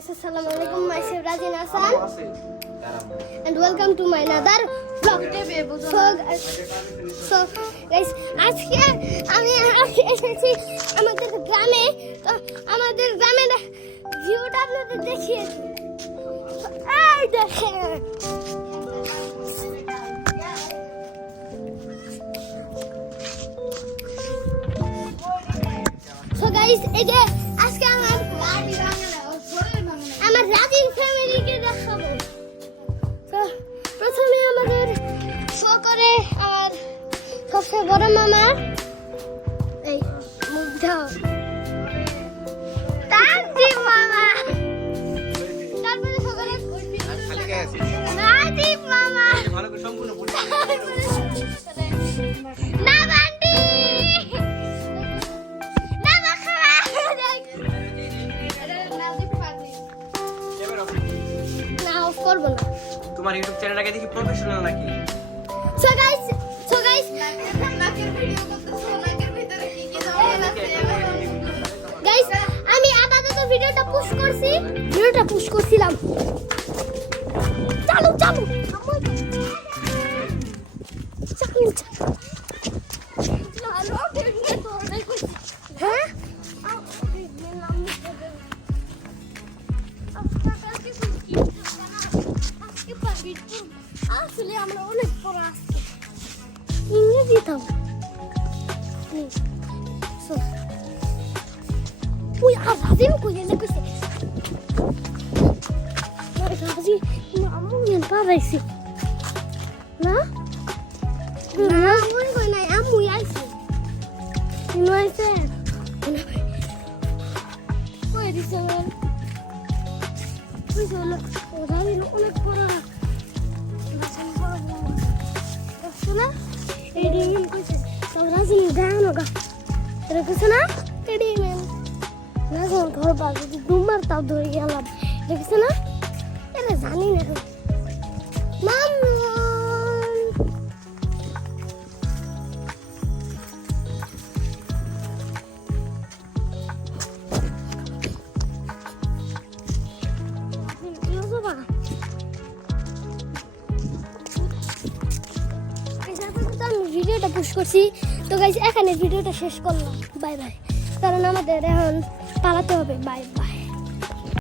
Assalamualaikum, myself Rajin Hasan and welcome to my another vlog. So guys, আজকে আমি এসেছি আমাদের গ্রামে। তো আমাদের গ্রামের ভিউটা আপনাদের দেখিয়েছি। এই দেখেন, so guys, এই যে আজকে আমার রাজিন ফ্যামিলিকে দেখাবো। তো প্রথমে আমাদের শো করে আমার সবচেয়ে বড় মামা, এই মুগ্ধ রাজিব মামা, তারপরে শো করে রাজিব মামা, না বান্ডি না বাখরা না অফ করব না। তোমার ইউটিউব চ্যানেলটাকে দেখি প্রফেশনাল নাকি? সো গাইস গাইস আমি আপাতত ভিডিওটা পুশ করছিলাম। চালু হ্যাঁ আসলে আমরা অনেক পড়া আসছি ইংরেজি তো ওই আজাদিও কইলে কইছে রাজি আমু নেন পারাইছি না না ওই কই নাই আমু আইছি ইনওয়াইছে কই দিছে ওই হলো ওরা অনেক পড়া না এডিমেন কইছে সবরাজি গানো গা এর কইছে না এডিমেন না কোন ঘর বাজে দুমার তাও ধরে গেলাম দেখছ না এরে জানি না মাম ভিডিওটা পুশ করছি। তো গাইস এখানে ভিডিওটা শেষ করলাম, বাই বাই, কারণ আমাদের এখন পালাতে হবে। Bye bye.